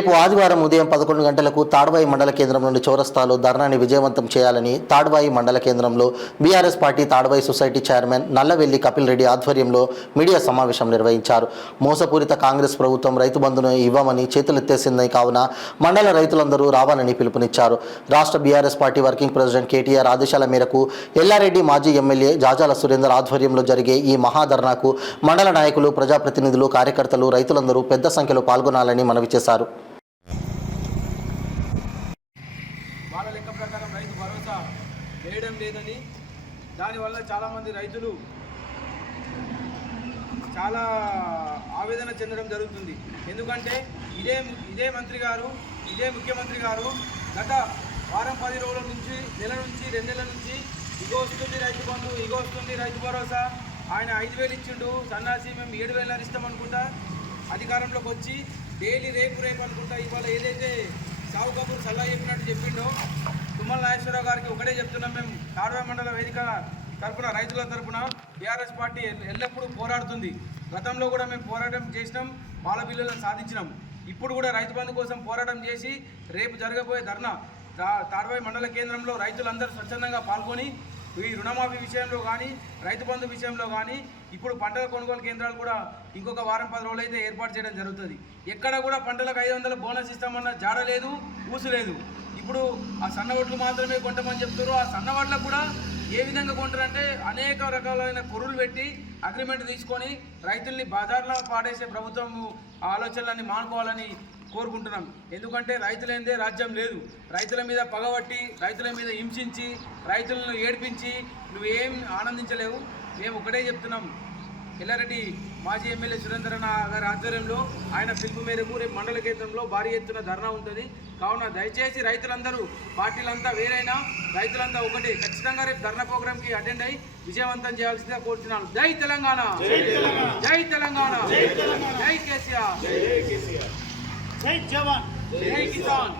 రేపు ఆదివారం ఉదయం 11 గంటలకు తాడ్వాయి మండల కేంద్రం నుండి చౌరస్తాలో ధర్నాని విజయవంతం చేయాలని తాడ్వాయి మండల కేంద్రంలో BRS party Tadvai society chairman Nallavelli Kapil Reddy ఆధ్వర్యంలో మీడియా సమావేశం నిర్వహించారు. మోసపూరిత కాంగ్రెస్ ప్రభుత్వం రైతు బంధును ఇవ్వమని చేతులెత్తేసిందని కావున మండల రైతులందరూ రావాలని పిలుపునిచ్చారు. రాష్ట్ర BRS party working president KTR ఆదేశాల మేరకు ఎల్లారెడ్డి మాజీ ఎమ్మెల్యే జాజాల సురేందర్ ఆధ్వర్యంలో జరిగే ఈ మహాధర్నాకు మండల నాయకులు, ప్రజాప్రతినిధులు, కార్యకర్తలు, రైతులందరూ పెద్ద సంఖ్యలో పాల్గొనాలని మనవి చేశారు. వాళ్ళ లెక్క ప్రకారం రైతు భరోసా వేయడం లేదని, దానివల్ల చాలామంది రైతులు చాలా ఆవేదన చెందడం జరుగుతుంది. ఎందుకంటే ఇదే మంత్రి గారు, ఇదే ముఖ్యమంత్రి గారు గత వారం 10 రోజుల నుంచి, నెల నుంచి, 2 నెలల నుంచి ఇగో వస్తుంది రైతు బంధు, ఇగో వస్తుంది రైతు భరోసా, ఆయన 5,000 ఇచ్చిండు, సన్నాసి మేము 7,000 ఇస్తామనుకుంటా అధికారంలోకి వచ్చి డైలీ రేపు అనుకుంటా ఇవాళ ఏదైతే సావు కబూర్ సలహా చెప్పినట్టు చెప్పిండో తుమ్మల నాగేశ్వరరావు గారికి ఒకటే చెప్తున్నాం. మేము తాడ్వాయి మండల వేదిక తరఫున, రైతుల తరఫున బీఆర్ఎస్ పార్టీ ఎల్లప్పుడూ పోరాడుతుంది. గతంలో కూడా మేము పోరాటం చేసినాం, పాల బిల్లులను సాధించినాం. ఇప్పుడు కూడా రైతు బంధు కోసం పోరాటం చేసి రేపు జరగబోయే ధర్నా తాడ్వాయి మండల కేంద్రంలో రైతులందరూ స్వచ్ఛందంగా పాల్గొని ఈ రుణమాఫీ విషయంలో కానీ, రైతు బంధు విషయంలో కానీ, ఇప్పుడు పంటల కొనుగోలు కేంద్రాలు కూడా ఇంకొక వారం 10 రోజులు అయితే ఏర్పాటు చేయడం జరుగుతుంది. ఎక్కడ కూడా పంటలకు 500 బోనస్ ఇస్తామన్న జాడ లేదు, ఊసు లేదు. ఇప్పుడు ఆ సన్న వడ్లు మాత్రమే కొంటామని చెప్తారు. ఆ సన్న వడ్లకు కూడా ఏ విధంగా కొంటారంటే అనేక రకాలైన కొర్రులు పెట్టి అగ్రిమెంట్ తీసుకొని రైతుల్ని బజార్లో పాడేసే ప్రభుత్వం ఆలోచనలన్నీ మానుకోవాలని కోరుకుంటున్నాం. ఎందుకంటే రైతులేందే రాజ్యం లేదు. రైతుల మీద పగబట్టి, రైతుల మీద హింసించి, రైతులను ఏడిపించి నువ్వేం ఆనందించలేవు. మేము ఒకటే చెప్తున్నాం, ఎల్లారెడ్డి మాజీ ఎమ్మెల్యే సురేందర్ అన్న గారి ఆధ్వర్యంలో ఆయన పిలుపు మేరకు రేపు మండల కేంద్రంలో భారీ ఎత్తున ధర్నా ఉంటుంది. కావున దయచేసి రైతులందరూ, పార్టీలంతా వేరైనా రైతులంతా ఒకటి, ఖచ్చితంగా రేపు ధర్నా ప్రోగ్రామ్కి అటెండ్ అయ్యి విజయవంతం చేయాల్సిందిగా కోరుతున్నాను. జై తెలంగాణ, జై తెలంగాణ, జై కేసీఆర్, జై జవాన్, జై కిసాన్.